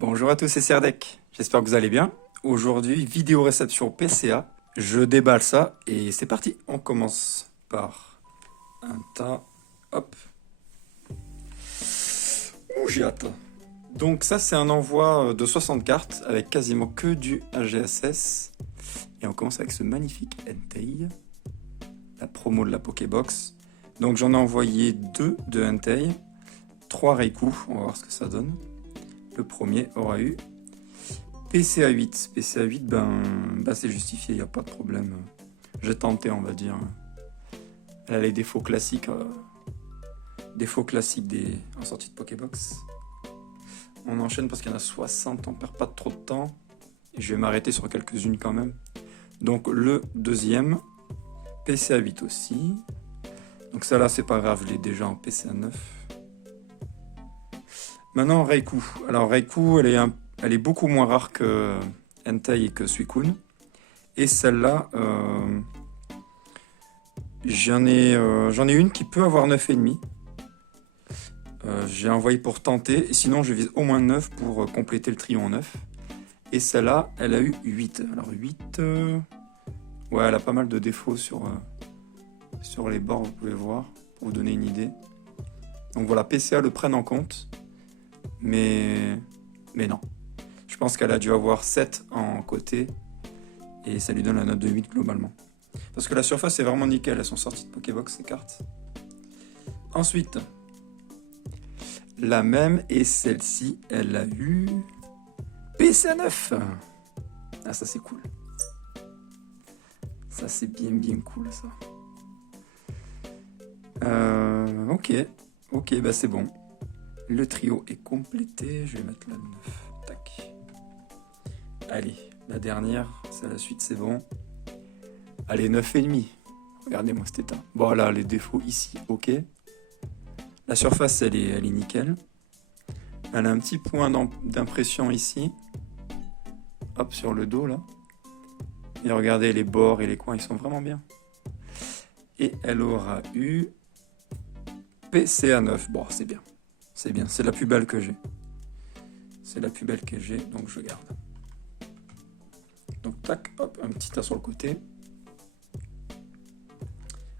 Bonjour à tous, c'est Serdec. J'espère que vous allez bien. Aujourd'hui, vidéo réception PCA. Je déballe ça et c'est parti. On commence par un tas. Hop. Ouh, j'ai hâte. Donc ça, c'est un envoi de 60 cartes avec quasiment que du AGSS. Et on commence avec ce magnifique Entei, la promo de la Pokébox. Donc j'en ai envoyé 2 de Entei, 3 Raikou, on va voir ce que ça donne. Le premier aura eu PCA 8. PCA 8, c'est justifié, il n'y a pas de problème. J'ai tenté, on va dire. Elle a les défauts classiques. En sortie de Pokébox. On enchaîne parce qu'il y en a 60, on perd pas trop de temps. Et je vais m'arrêter sur quelques-unes quand même. Donc le deuxième, PCA 8 aussi. Donc ça là, c'est pas grave, je l'ai déjà en PCA 9. Maintenant, Raikou. Alors, Raikou, elle est beaucoup moins rare que Entei et que Suicune. Et celle-là, j'en ai une qui peut avoir 9,5. J'ai envoyé pour tenter. Sinon, je vise au moins 9 pour compléter le trio en 9. Et celle-là, elle a eu 8. Alors, 8... ouais, elle a pas mal de défauts sur les bords, vous pouvez voir, pour vous donner une idée. Donc voilà, PCA le prenne en compte. Mais non. Je pense qu'elle a dû avoir 7 en côté et ça lui donne la note de 8 globalement. Parce que la surface est vraiment nickel, elles sont sorties de Pokébox ces cartes. Ensuite, la même et celle-ci, elle a eu PCA 9. Ah, ça c'est cool. Ça c'est bien cool ça. Ok, bah c'est bon. Le trio est complété, je vais mettre la 9. Tac. Allez, la dernière, c'est la suite, c'est bon. Allez, 9,5. Regardez-moi cet état. Bon, là, les défauts ici, ok. La surface, elle est nickel. Elle a un petit point d'impression ici. Hop, sur le dos, là. Et regardez, les bords et les coins, ils sont vraiment bien. Et elle aura eu PCA 9. Bon, c'est bien. C'est bien, c'est la plus belle que j'ai. C'est la plus belle que j'ai, donc je garde. Donc tac, hop, un petit tas sur le côté.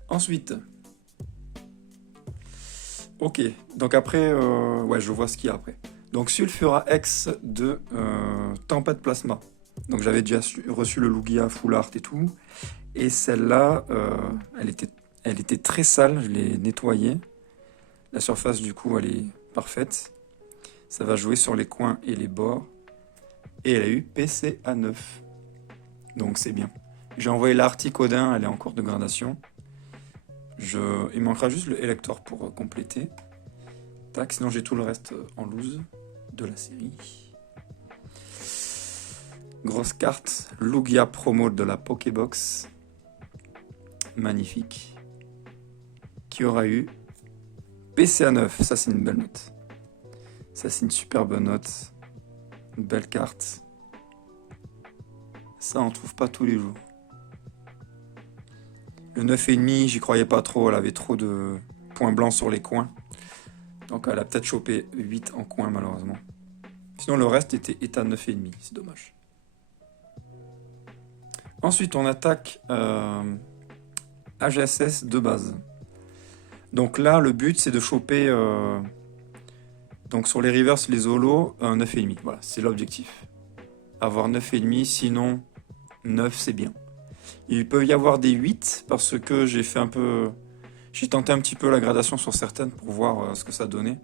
Ensuite, ok, donc après, ouais, je vois ce qu'il y a après. Donc Sulfura X de Tempête Plasma. Donc j'avais déjà reçu le Lugia Full Art et tout. Et celle-là, elle était très sale, je l'ai nettoyée. La surface du coup, elle est parfaite. Ça va jouer sur les coins et les bords. Et elle a eu PCA 9. Donc c'est bien. J'ai envoyé l'Articodin, elle est en cours de gradation. Il manquera juste le Elector pour compléter. Tac, sinon j'ai tout le reste en loose de la série. Grosse carte, Lugia promo de la Pokébox. Magnifique. Qui aura eu PCA 9, ça c'est une belle note. Ça c'est une super bonne note. Une belle carte. Ça on trouve pas tous les jours. Le 9,5, j'y croyais pas trop, elle avait trop de points blancs sur les coins. Donc elle a peut-être chopé 8 en coin malheureusement. Sinon le reste était état 9,5, c'est dommage. Ensuite on attaque AGSS de base. Donc là le but c'est de choper donc sur les reverse, les holos, un 9,5. Voilà, c'est l'objectif. Avoir 9,5, sinon 9 c'est bien. Il peut y avoir des 8 parce que j'ai tenté un petit peu la gradation sur certaines pour voir ce que ça donnait.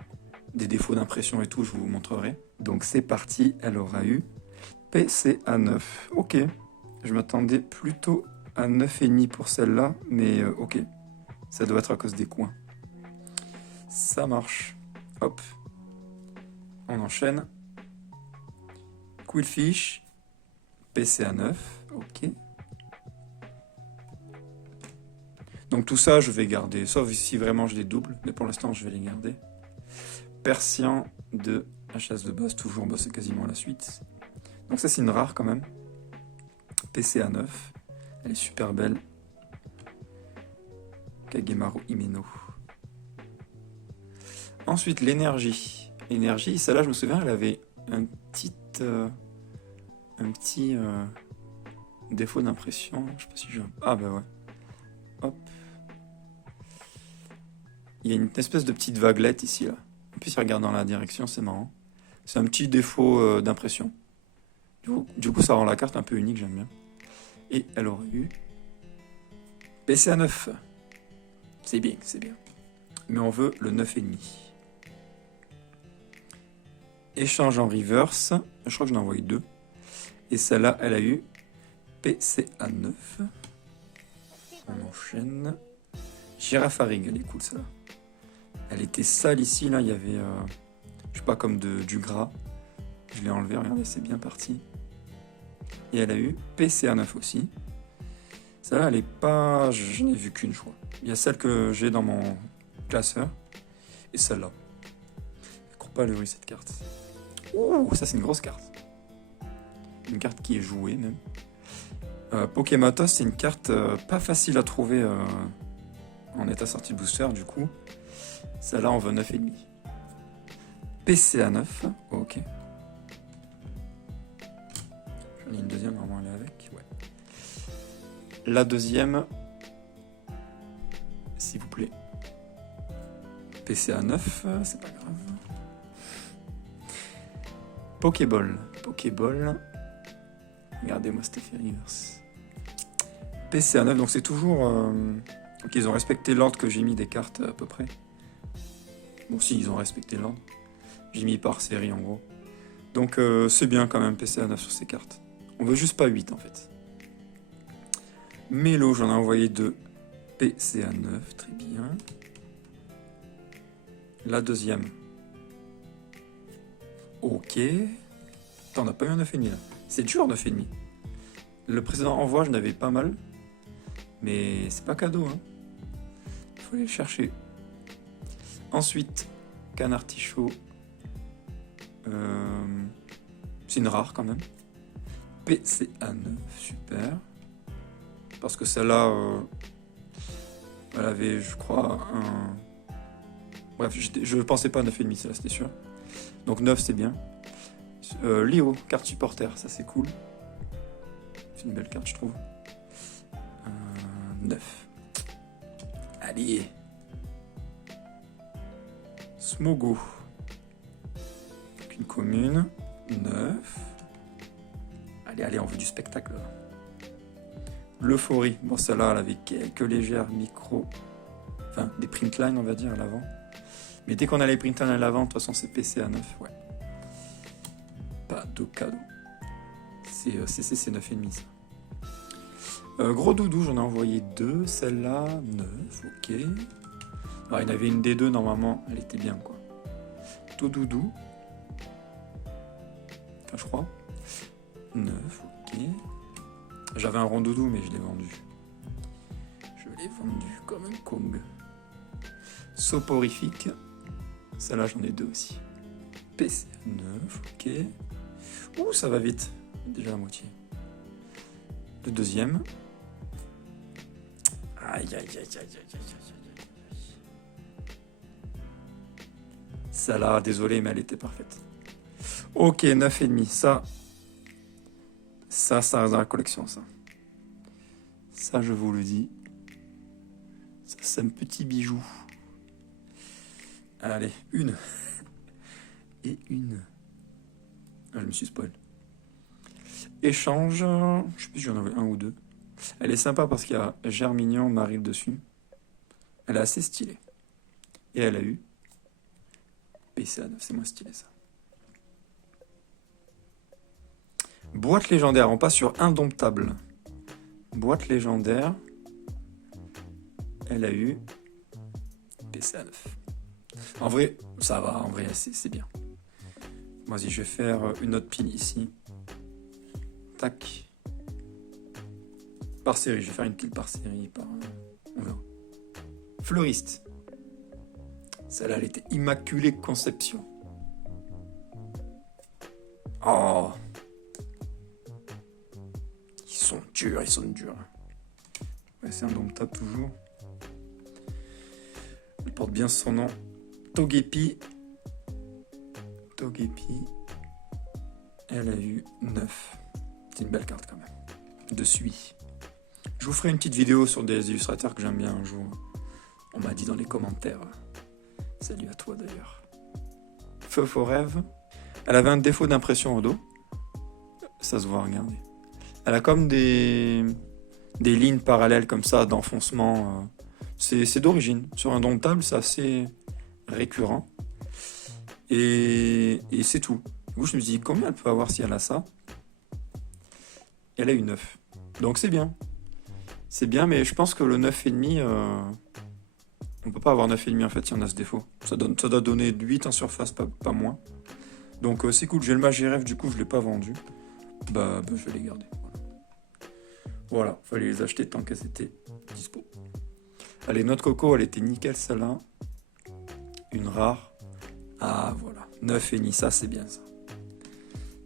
Des défauts d'impression et tout, je vous montrerai. Donc c'est parti, elle aura eu PCA 9. Ok, je m'attendais plutôt à 9,5 pour celle-là, mais ok. Ça doit être à cause des coins. Ça marche. Hop. On enchaîne. Quillfish. PCA 9. Ok. Donc tout ça, je vais garder. Sauf si vraiment je les double. Mais pour l'instant, je vais les garder. Persian de HS de base. Toujours, c'est quasiment la suite. Donc ça, c'est une rare quand même. PCA 9. Elle est super belle. Kagemaru Himeno. Ensuite, l'énergie. Énergie, celle-là, je me souviens, elle avait un petit défaut d'impression. Je sais pas si je... Ah bah ouais. Hop. Il y a une espèce de petite vaguelette ici, là. En plus, il regarde dans la direction, c'est marrant. C'est un petit défaut d'impression. Du coup, ça rend la carte un peu unique, j'aime bien. Et elle aurait eu PCA 9. C'est bien, c'est bien. Mais on veut le 9,5. Échange en reverse. Je crois que j'en ai envoyé 2. Et celle-là, elle a eu PCA 9. On enchaîne. Girafarig, elle est cool, celle-là. Elle était sale ici, là, il y avait, je sais pas, comme du gras. Je l'ai enlevé, regardez, c'est bien parti. Et elle a eu PCA 9 aussi. Celle-là, elle est pas... Je n'ai vu qu'une, je crois. Il y a celle que j'ai dans mon classeur. Et celle-là. Elle court pas le bruit, cette carte. Oh, ça, c'est une grosse carte. Une carte qui est jouée, même. Pokématos, c'est une carte pas facile à trouver en état sortie de booster, du coup. Celle-là, on veut 9,5. PCA 9, ok. J'en ai une deuxième, normalement elle est avec. Ouais. La deuxième, s'il vous plaît. PCA 9, c'est pas grave. Pokéball. Pokéball. Regardez-moi cet effet reverse. PCA 9, donc c'est toujours... Donc ils ont respecté l'ordre que j'ai mis des cartes à peu près. Bon, si, ils ont respecté l'ordre. J'ai mis par série en gros. Donc c'est bien quand même PCA 9 sur ces cartes. On veut juste pas 8 en fait. Mélo, j'en ai envoyé 2. PCA 9, très bien. La deuxième. Ok. Attends, on n'a pas eu un 9,5 là. C'est dur 9,5. Le précédent envoi, je n'avais pas mal. Mais c'est pas cadeau, hein. Il faut aller le chercher. Ensuite, Canard Tichot. C'est une rare quand même. PCA 9, super. Parce que celle-là, elle avait, je crois, un... Bref, je pensais pas à 9,5, celle-là, c'était sûr. Donc 9, c'est bien. Léo, carte supporter, ça c'est cool. C'est une belle carte, je trouve. 9. Allez. Smogo. Une commune. 9. Allez, on veut du spectacle. L'euphorie. Bon, celle-là, elle avait quelques légères micros. Enfin, des print lines, on va dire, à l'avant. Mais dès qu'on a les print lines à l'avant, de toute façon, c'est PCA 9. Ouais. Pas de cadeau. C'est 9,5 ça. Gros doudou, j'en ai envoyé 2. Celle-là, 9. Ok. Alors, il y en avait une des deux, normalement. Elle était bien, quoi. Tout doudou. Enfin, je crois. 9, ok. J'avais un rond doudou, mais je l'ai vendu. Je l'ai vendu comme un Kong. Soporifique. Celle-là, j'en ai 2 aussi. PC 9, ok. Ouh, ça va vite. Déjà la moitié. Le deuxième. Aïe. Celle-là, désolé, mais elle était parfaite. Ok, 9,5. Ça reste dans la collection, ça. Ça, je vous le dis. Ça, c'est un petit bijou. Allez, une. Et une. Ah, je me suis spoil. Échange. Je sais plus si j'en avais un ou 2. Elle est sympa parce qu'il y a Germignon, Marie dessus. Elle est assez stylée. Et elle a eu PCA 9, c'est moins stylé ça. Boîte légendaire, on passe sur Indomptable. Boîte légendaire. Elle a eu PCA 9. En vrai, ça va, en vrai, c'est bien. Vas-y, je vais faire une autre pile ici. Tac. Par série, je vais faire une pile par série. On verra. Fleuriste. Celle-là, elle était Immaculée Conception. Oh. Ils sont durs. Ouais, c'est Indomptable toujours. Elle porte bien son nom. Togepi. Elle a eu 9. C'est une belle carte quand même. De Sui. Je vous ferai une petite vidéo sur des illustrateurs que j'aime bien un jour. On m'a dit dans les commentaires. Salut à toi d'ailleurs. Feu faux rêve. Elle avait un défaut d'impression au dos. Ça se voit, regardez. Elle a comme des lignes parallèles comme ça d'enfoncement. C'est d'origine. Sur un domptable, c'est assez récurrent. Et c'est tout. Du coup, je me suis dit, combien elle peut avoir si elle a ça? Elle a eu 9. Donc c'est bien. C'est bien, mais je pense que le 9,5, on peut pas avoir 9,5 en fait si on a ce défaut. Ça doit donner 8 en surface, pas moins. Donc c'est cool. J'ai le Magiref, du coup, je l'ai pas vendu. Bah, je vais les garder. Voilà, fallait les acheter tant qu'elles étaient dispo. Allez, notre coco, elle était nickel celle-là. Une rare. Ah voilà, 9,5, ça c'est bien ça.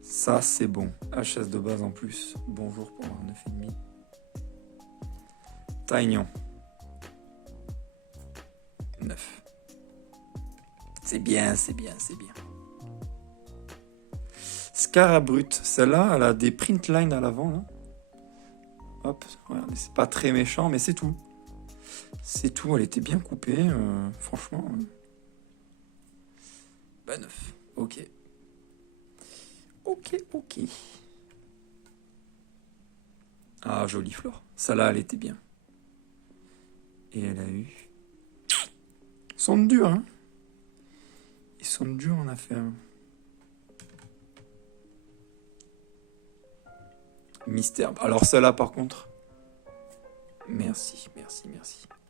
Ça c'est bon. HS de base en plus. Bonjour pour un 9,5. Taignon. 9. C'est bien, c'est bien, c'est bien. Scarabrut, celle-là, elle a des print lines à l'avant, là. Hop, regardez, c'est pas très méchant, mais c'est tout. C'est tout, elle était bien coupée, franchement. Bah 9, ok. Ok. Ah, jolie fleur. Celle-là, elle était bien. Et elle a eu... Ils sont durs, hein. Ils sont durs en affaire. Mystère. Alors celle-là, par contre... Merci.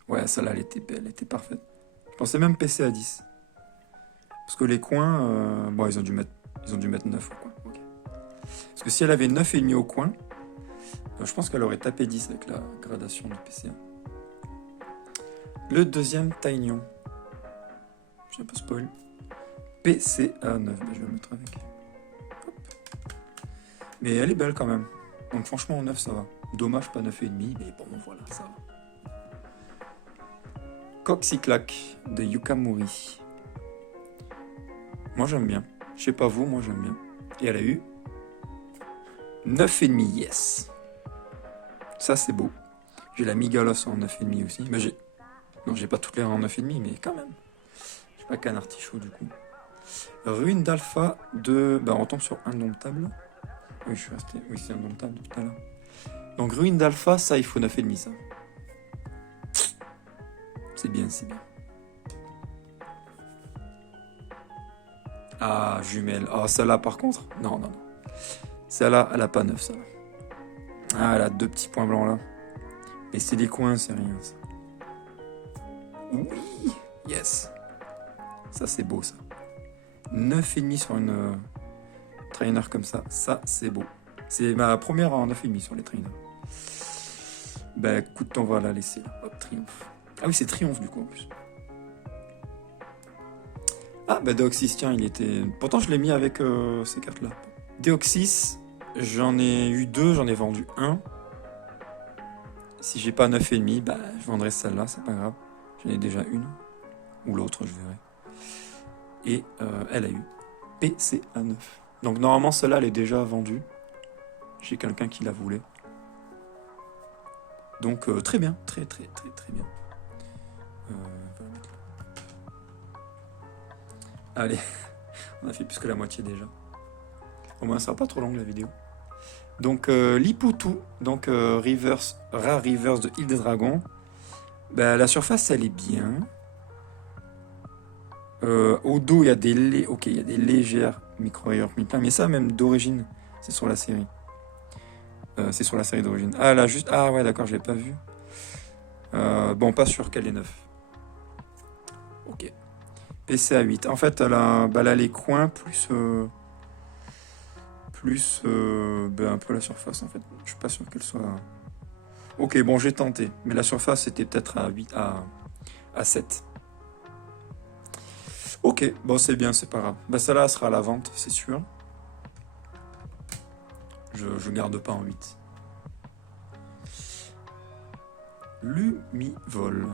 Ouais, celle-là, elle était belle, elle était parfaite. Je pensais même PC à 10. Parce que les coins... bon, ils ont dû mettre 9 au coin. Okay. Parce que si elle avait 9,5 au coin, je pense qu'elle aurait tapé 10 avec la gradation du PCA. Le deuxième Taignon. J'ai un peu spoil. PCA 9. Je vais le mettre avec. Hop. Mais elle est belle quand même. Donc franchement, 9, ça va. Dommage, pas 9,5. Mais bon, voilà, ça va. Coxyclac de Yukamuri. Moi, j'aime bien. Je sais pas vous, moi, j'aime bien. Et elle a eu 9,5, yes. Ça, c'est beau. J'ai la Migalos en 9,5 aussi. Mais j'ai pas toutes les en 9,5, mais quand même. J'ai pas qu'un artichaut, du coup. Ruine d'Alpha de... Bah, on tombe sur Indomptable. Oui, je suis resté... Oui, c'est Indomptable tout à l'heure. Donc, Ruine d'Alpha, ça, il faut 9,5, ça. C'est bien. Ah, jumelle. Ah, celle-là, par contre... Non. Celle-là, elle a pas 9, ça. Ah, elle a 2 petits points blancs, là. Mais c'est des coins, c'est rien, ça. Oui, yes. Ça, c'est beau, ça. 9,5 sur une trainer comme ça. Ça, c'est beau. C'est ma première en 9,5 sur les trainers. Bah, écoute, on va la laisser, là. Hop, Triomphe. Ah oui, c'est Triomphe, du coup, en plus. Ah, bah, Deoxys, tiens, il était... Pourtant, je l'ai mis avec ces cartes-là. Deoxys, j'en ai eu 2, j'en ai vendu 1. Si j'ai pas 9,5, bah, je vendrai celle-là, c'est pas grave. J'en ai déjà une. Ou l'autre, je verrai. Et elle a eu PCA 9. Donc normalement, celle-là, elle est déjà vendue. J'ai quelqu'un qui la voulait. Donc très bien. Très bien. Allez, on a fait plus que la moitié déjà. Au moins, ça sera pas trop long la vidéo. Donc Liputu, donc Rare Reverse de Île des Dragons. Bah, la surface, elle est bien. Au dos, il y a des légères micro-rayures, mais ça même d'origine, c'est sur la série. C'est sur la série d'origine. Ah là, juste... Ah ouais, d'accord, je l'ai pas vu. Bon, pas sûr qu'elle est 9. Ok. PCA 8. En fait, elle a les coins plus un peu la surface, en fait. Je suis pas sûr qu'elle soit... Ok, bon, j'ai tenté. Mais la surface, c'était peut-être à 7. Ok, bon, c'est bien, c'est pas grave. Bah, celle-là sera à la vente, c'est sûr. Je garde pas en 8. Lumivol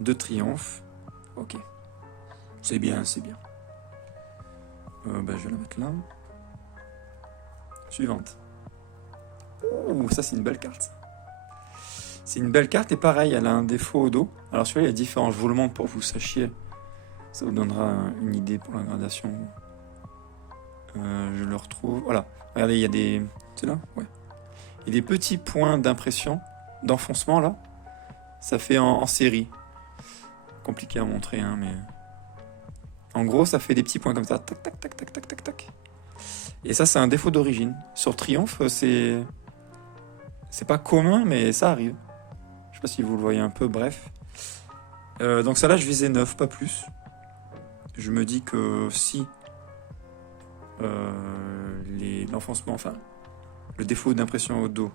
de Triomphe. Ok. C'est bien. Je vais la mettre là. Suivante. Ouh, ça c'est une belle carte. Ça. C'est une belle carte et pareil, elle a un défaut au dos. Alors celui-là il est différent, je vous le montre pour que vous sachiez. Ça vous donnera une idée pour la gradation. Je le retrouve. Voilà. Regardez, il y a des... C'est là? Ouais. Il y a des petits points d'impression, d'enfoncement là. Ça fait en série. Compliqué à montrer, hein, mais... En gros, ça fait des petits points comme ça. Tac, tac, tac, tac, tac, tac, tac. Et ça, c'est un défaut d'origine. Sur Triumph, c'est pas commun, mais ça arrive. Je sais pas si vous le voyez un peu, bref. Donc ça là, je visais 9, pas plus. Je me dis que si l'enfoncement, enfin, le défaut d'impression au dos,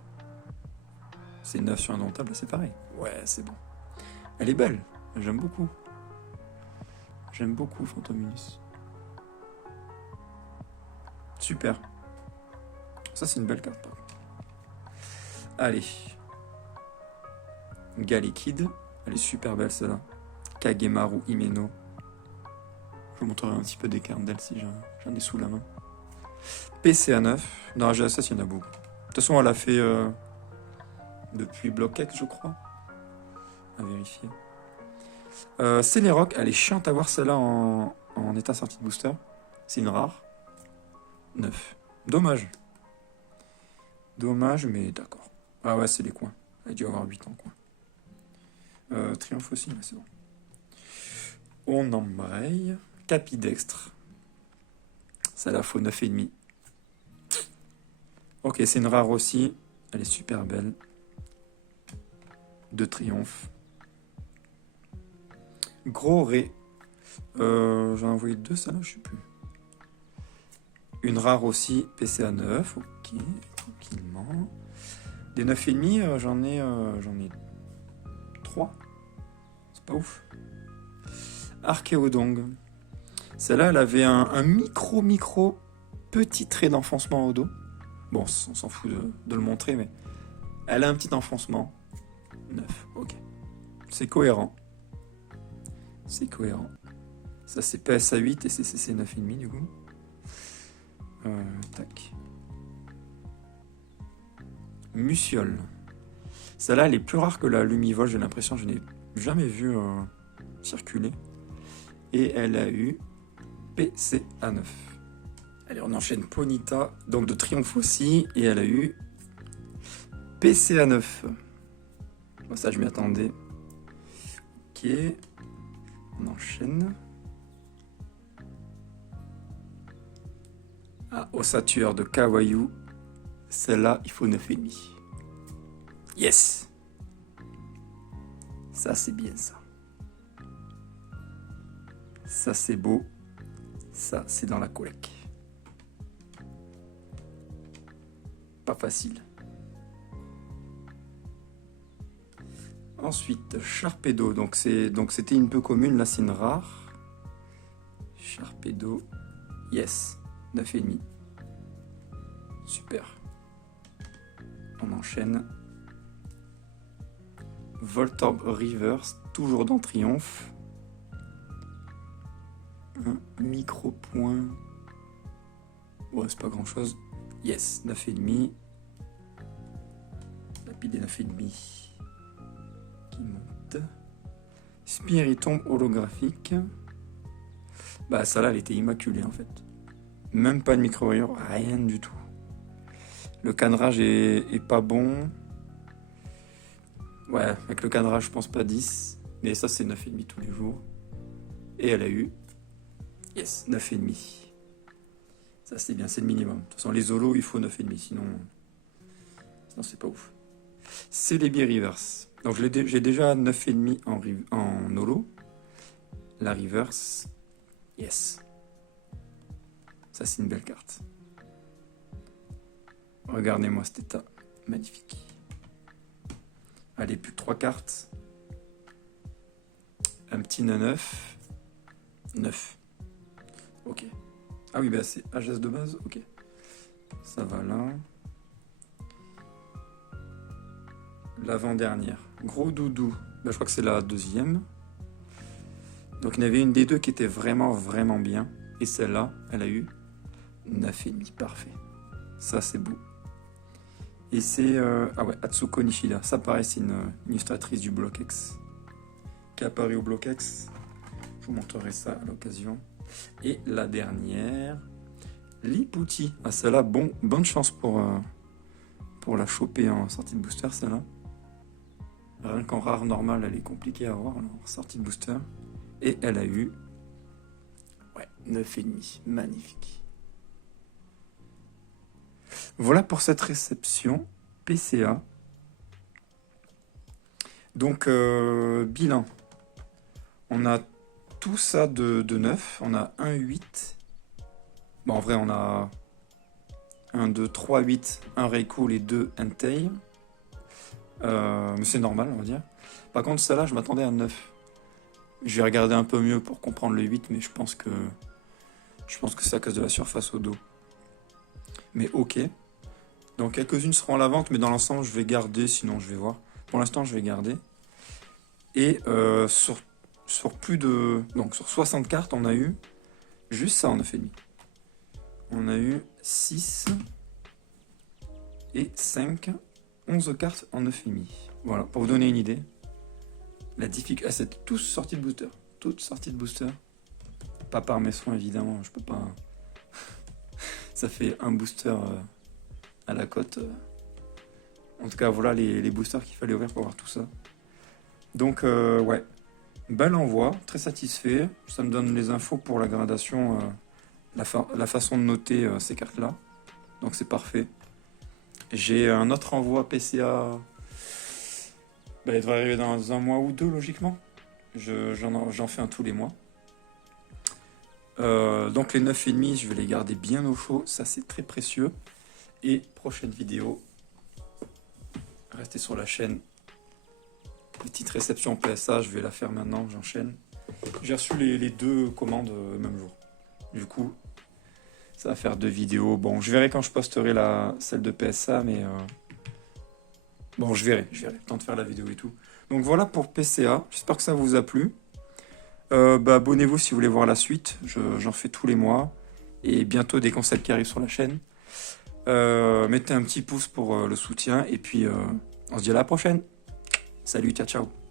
c'est 9 sur indomptable, c'est pareil. Ouais, c'est bon. Elle est belle, j'aime beaucoup. J'aime beaucoup Phantom Unis. Super. Ça, c'est une belle carte, par contre. Allez. Galekid. Elle est super belle, celle-là. Kagemaru Himeno. Je vous montrerai un petit peu des cartes d'elle si j'en ai sous la main. PCA9. Non, GSS, il y en a beaucoup. De toute façon, elle a fait depuis Block X, je crois. À vérifier. Celerock, elle est chiante à voir celle-là en état sortie de booster. C'est une rare. 9. Dommage. Dommage, mais d'accord. Ah ouais, c'est les coins. Elle a dû avoir 8 ans, coin. Triomphe aussi, mais c'est bon. On embraye. Capidextre. Celle-là, faut 9,5. Ok, c'est une rare aussi. Elle est super belle. De Triomphe. Gros Ré. J'en ai envoyé 2, ça là, je sais plus. Une rare aussi, PCA 9, ok, tranquillement. Des 9,5, j'en ai 3. C'est pas ouf. Archéodong. Celle-là, elle avait un micro petit trait d'enfoncement au dos. Bon, on s'en fout de le montrer, mais elle a un petit enfoncement. 9, ok. C'est cohérent. C'est cohérent. Ça, c'est PSA 8 et CCC 9,5 du coup. Tac. Musiole. Celle-là, elle est plus rare que la Lumivol, j'ai l'impression. Je n'ai jamais vu circuler. Et elle a eu PCA 9. Allez, on enchaîne Ponyta, donc de Triomphe aussi. Et elle a eu PCA 9. Bon, ça, je m'y attendais. Ok. On enchaîne. Ah, ossature de Kawaii. Celle-là, il faut 9,5. Yes! Ça, c'est bien, ça. Ça, c'est beau. Ça, c'est dans la collecte. Pas facile. Ensuite, Sharpedo. Donc, c'était une peu commune. Là, c'est une rare. Sharpedo. Yes. 9,5. Super. On enchaîne. Voltorb Reverse, toujours dans Triomphe. Un micro-point. Ouais, c'est pas grand chose. Yes, 9,5. La pile des 9,5 qui monte. Spiritomb holographique. Bah, ça là, elle était immaculée en fait. Même pas de micro-rayure, rien du tout. Le cadrage est pas bon. Ouais, avec le cadrage, je pense pas 10. Mais ça, c'est 9,5 tous les jours. Et elle a eu... Yes, 9,5. Ça, c'est bien, c'est le minimum. De toute façon, les holos, il faut 9,5. Sinon c'est pas ouf. Celebi Reverse. Donc, j'ai déjà 9,5 en holo. La Reverse. Yes. Ça, c'est une belle carte. Regardez-moi cet état. Magnifique. Allez, plus que 3 cartes. Un petit 9. 9. Ok. Ah oui, bah c'est HS de base. Ok. Ça va là. L'avant-dernière. Gros doudou. Bah, je crois que c'est la deuxième. Donc il y en avait une des deux qui était vraiment bien. Et celle-là, elle a eu 9,5. Parfait. Ça, c'est beau. Et c'est... ah ouais, Atsuko Nishida. Ça, pareil, c'est une illustratrice du Bloc X. Qui est apparue au Bloc X. Je vous montrerai ça à l'occasion. Et la dernière... Liputi. Ah, celle-là, bonne chance pour la choper en sortie de booster, celle-là. Rien qu'en rare normal, elle est compliquée à avoir en sortie de booster. Et elle a eu... Ouais, 9,5. Magnifique. Voilà pour cette réception PCA. Donc, bilan. On a tout ça de 9. On a 1, 8. Bon, en vrai, on a 1, 2, 3, 8, 1 Raikou et 2 Entei. Mais c'est normal, on va dire. Par contre, celle-là, je m'attendais à 9. Je vais regarder un peu mieux pour comprendre le 8, mais je pense que c'est à cause de la surface au dos. Mais ok. Donc quelques-unes seront à la vente, mais dans l'ensemble, je vais garder, sinon je vais voir. Pour l'instant, je vais garder. Et sur plus de... Donc sur 60 cartes, on a eu juste ça en 9,5. On a eu 6 et 5, 11 cartes en 9,5. Voilà, pour vous donner une idée. La difficulté... Ah, c'est tous sorties de booster. Toutes sorties de booster. Pas par mes soins, évidemment. Je peux pas... Ça fait un booster à la cote. En tout cas, voilà les boosters qu'il fallait ouvrir pour avoir tout ça. Donc, ouais. Bel envoi. Très satisfait. Ça me donne les infos pour la gradation, la façon de noter ces cartes-là. Donc, c'est parfait. J'ai un autre envoi PCA... il devrait arriver dans un mois ou deux, logiquement. J'en fais un tous les mois. Donc les 9,5, je vais les garder bien au chaud. Ça, c'est très précieux. Et prochaine vidéo, restez sur la chaîne. Petite réception PSA, je vais la faire maintenant, j'enchaîne. J'ai reçu les deux commandes le même jour. Du coup, ça va faire 2 vidéos. Bon, je verrai quand je posterai celle de PSA, mais... Bon, je verrai. Le temps de faire la vidéo et tout. Donc voilà pour PCA. J'espère que ça vous a plu. Abonnez-vous si vous voulez voir la suite. J'en fais tous les mois. Et bientôt des concepts qui arrivent sur la chaîne. Mettez un petit pouce pour le soutien. Et puis, on se dit à la prochaine. Salut, ciao, ciao.